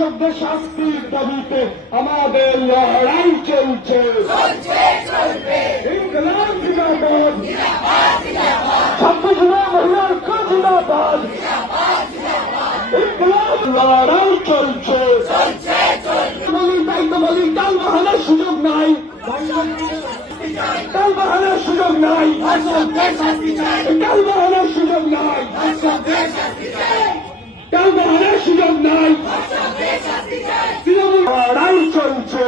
ধর্ষকদের শাস্তির দাবিতে আমাদের লড়াই চলছে। ইনকলাব জিন্দাবাদ, ছাত্র যুবা মহিলার জিন্দাবাদ, ইনকলাব লড়াই চলছে। বলি তাই তো বলি, কাল বাহানার সুযোগ নাই, কাল বাহানার সুযোগ নাই, কাল বাহানার সুযোগ নাই, কাল বাহানার সুযোগ নাই। তৃণমূল লড়াই চলছে,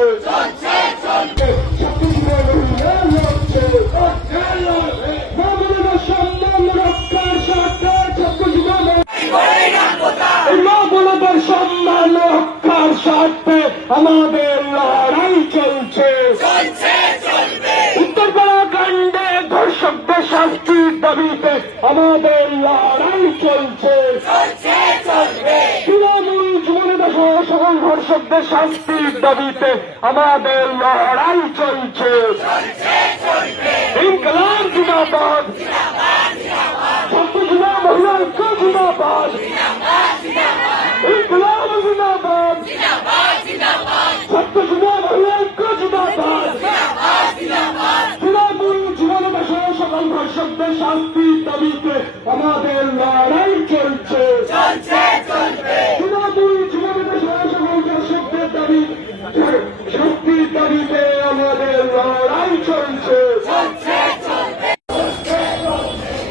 সম্মান রক্ষার স্বার্থে ছাত্র জীবন, মা বোনদের সম্মান রক্ষার স্বার্থে আমাদের লড়াই চলছে। উত্তরপাড়া কাণ্ডে ধর্ষকদের শাস্তির দাবিতে আমাদের লড়াই চলছে। তৃণমূল যুবনেতা সহ সকল ধর্ষকদের শাস্তির দাবিতে আমাদের লড়াই চলছে। ইনকলাব জিন্দাবাদ, ছাত্র যুবা মহিলার জিন্দাবাদ, ইনকলাব জিন্দাবাদ, ছাত্র যুবা মহিলার জিন্দাবাদ। তৃণমূল যুবনেতা সহ সকল ধর্ষকদের শাস্তির দাবিতে আমাদের লড়াই চলছে। তৃণমূল যুবনেতা সহ সকল ধর্ষকদের দাবি শাস্তির দাবিতে আমাদের লড়াই চলছে।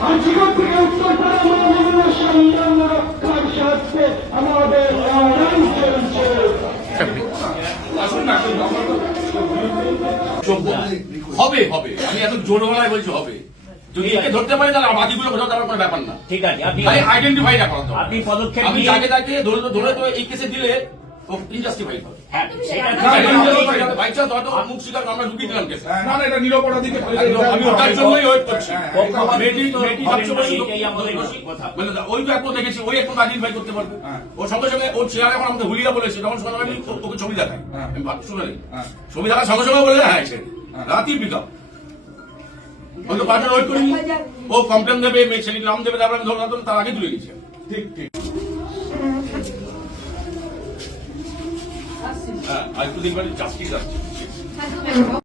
আজীবন থেকে উত্তরপাড়া মহানগরের সম্মান রক্ষার স্বার্থে আমাদের লড়াই চলছে। হবে হবে, আমি এত জোর গলায় বলছি হবে। যদি একে ধরতে পারি তাহলে বাকিগুলো বোঝাও, তার কোনো ব্যাপার না। ঠিক আছে, আপনি আইডেন্টিফাই না করা, আপনি পদক্ষেপ আমি নিয়ে- যাকে তাকে ধরে তো এই কেসে দিলে ইনজাস্টিফাইড হবে। হ্যাঁ, সেটা বাই চান্স হয়তো মুখ স্বীকার আমরা ঢুকিয়ে দিলাম কেসে। না না, এটা নিরপরাধীকে আমি ওটার জন্যই ওয়েট করছি। এটাই আমাদের বেশি কথা। ওই তো একটু দেখেছি, ওই একটু আইডেন্টিফাই করতে পারবে। ওর সঙ্গে সঙ্গে ওর চেয়ার এখন আমাদের হুলিয়া বলেছে, যখন শোনা আমি ওকে ছবি দেখাই, আমি শুনে নেই ছবি দেখার সঙ্গে সঙ্গে বলে হ্যাঁ সে রাতেই পিক আপ। হয়তো পাঁচটা ওয়েট করিনি, ও কমপ্লেন দেবে, মেয়ে ছেলের নাম দেবে, তারপরে আমি ধরে তার আগে তুলে গেছি। ঠিক ঠিক। হ্যাঁ, আর একটু দেখবেন জাস্টিস আছে।